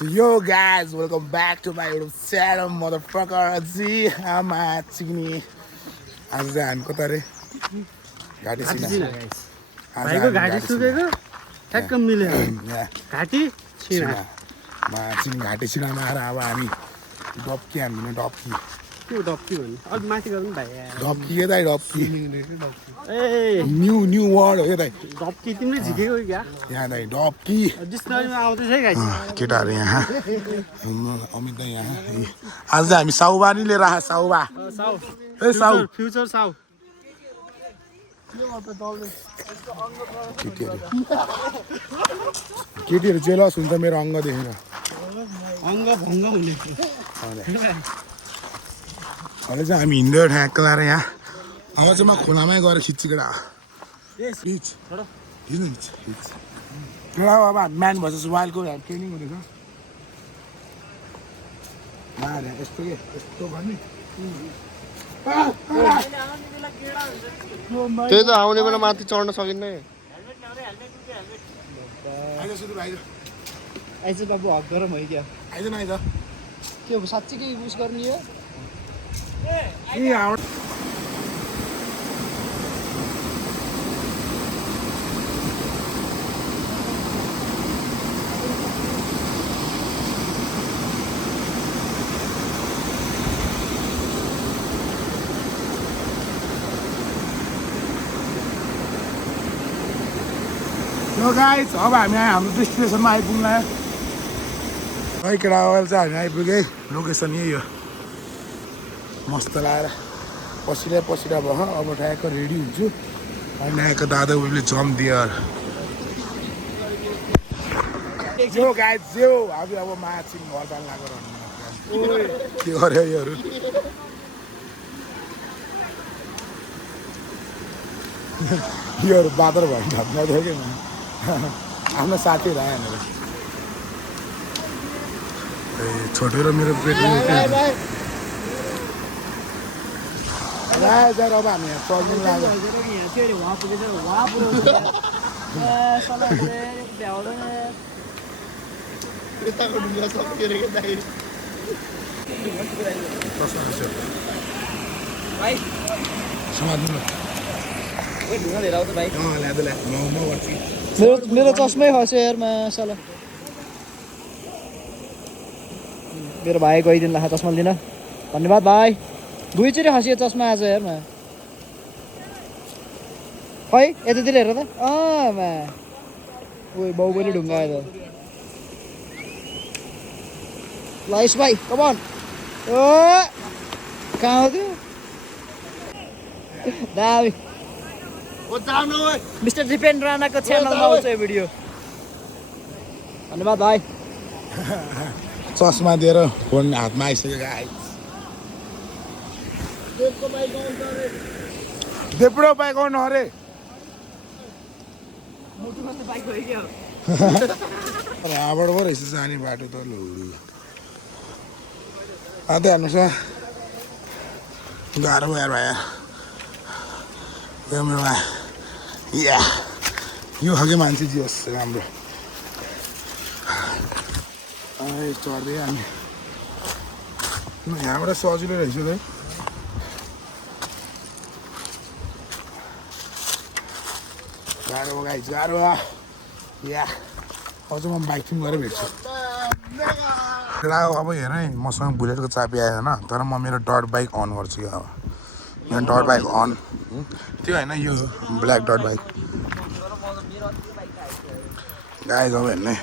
So yo guys, welcome back to my YouTube channel, motherfucker. जी आमा चिकनी आज चाहिँ हामी कता रे घाटी सिना आज भाइको घाटी सुकेको ठ्याक्क मिल्यो घाटी सिना मा चिन घाटी सिनामा आएर अब हामी डब्की हान्दिन डब्की के डब्की भन्नु अलि माथि गर्नु भाइ डब्की के दाइ डब्की ए न्यू वर्ड हो के दाइ डब्की तिमीले झिकेको क्या यहाँ दाइ डब्की डिक्सनरीमा आउँदैछ है घाटी केटाहरू यहाँ अमित दाइ यहाँ आज चाहिँ हामी साउबा नि लिएर आएको साउबा साउ ए साउ फ्युचर साउ केटीहरू जेलस हुन्छ मेरो अङ्ग देखेर अङ्ग भङ्ग हुने अहिले चाहिँ हामी हिँड्यो ठ्याक्क लाएर यहाँ अब चाहिँ म खोलामै गएर खिच्छु केटा केटा अब म्यान भर्सेस वाइल्डको ट्रेनिङ हुँदैछ यस्तो के यस्तो भन्ने त्यही त आउने बेला माथि चढ्न सकिन्न आइज सुरु आइज आइज बाबु हक गर मै क्या आइज न आइज के हो साँच्चै के युज गर्ने हो यो गाइस अब हामी हाम्रो डेस्टिनेसनमा आइपुग्ला है केटा अहिले चाहिँ हामी आइपुगेँ लोकेसन यही हो मस्त लगाएर पसिरा भयो अब ठ्याक्क रेडी हुन्छु अनि यहाँको दादा उहिले जम दिएर जो गाइस जो हामी अब माछिङ घरपाल लागेर के गर्यो योहरू योहरू बादर भयो नदेऊ कि आफ्नो साथीहरू आयो भनेर ए छोटो र मेरो पेट अब हामी यहाँ चल्नु लाग्यो मेरो चस्मै खस्यो यार मासला मेरो भाइ गइदिनु ला चस्मा लिन धन्यवाद भाइ दुईचोटि खस्यो चस्मा आज यार मा खै यतातिर हेर त मा ओ बाउबैले ढुङ्गा आयो त लाइस भाइ कमन ओ कहाँ हो त्यो दामी मिस्टर दिपेन राणाको च्यानलमा आउँछ यो भिडियो धन्यवाद भाइ चस्मा दिएर फोन हातमा आइसक्यो देब्रो बाइक आउनु अरे यहाँबाट पो रहेछ जाने बाटो त लौडी अझै हाल्नुहोस् गाह्रो भयो भाइ यो मेरो या यो खालको मान्छे जियोस् राम्रो चढ्दै हामी यहाँबाट सजिलो रहेछ है गाह्रो गाइस गाह्रो या अझ म बाइकिङ गरेर भेट्छु अब हेर है मसँग बुलेटको चाबी आएन तर म मेरो डट बाइक अन गर्छु कि अब मेरो डट बाइक अन त्यो होइन यो ब्ल्याक डट बाइक गाइस अब हेर्ने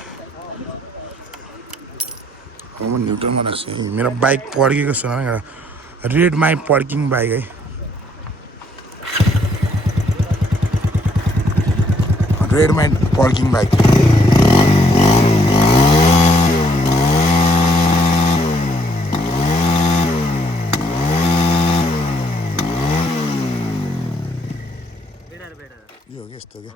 म न्युट्रलमा राख्छु मेरो बाइक पड्केको छ एउटा रेड माई पड्किङ बाइक है रेड माई पड्किङ बाइक यो हो कि यस्तो क्या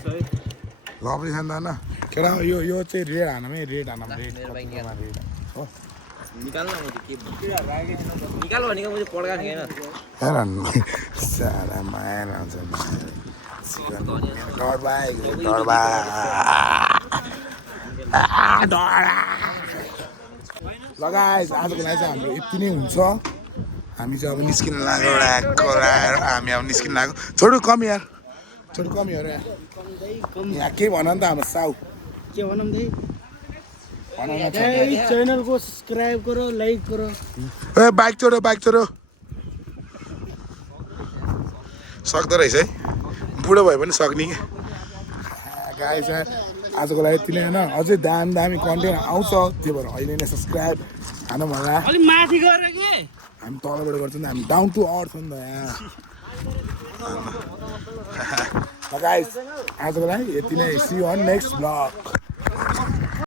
लभली खाँदा न केटा यो चाहिँ रेड हानौँ है रेड हानौँ रेड हो निकाल्न म के निकाल भनेको मैले पड्का थिएन हेर सारा माया आउँछ लगाइस आजको लागि चाहिँ हाम्रो यति नै हुन्छ हामी चाहिँ अब निस्किन लाग्यो हामी अब निस्किन लाग्यो छोटो कम यार यहाँ के भन नि त हाम्रो साउ के भनौँ दाइ भन न चैनल को सब्सक्राइब करो लाइक करो ए बाइक चोरो सक्दो रहेछ है बुढो भए पनि सक्ने कि गाइस आजको लागि यति नै होइन अझै दामी कन्टेन्ट आउँछ त्यो भएर अहिले नै सब्सक्राइब हानौँ होला अलिक माथि गएर के हामी तलबाट गर्छौँ नि हामी डाउन टु अर्थ हो नि त यहाँ गाइस आजको लागि यति नै see you on next blog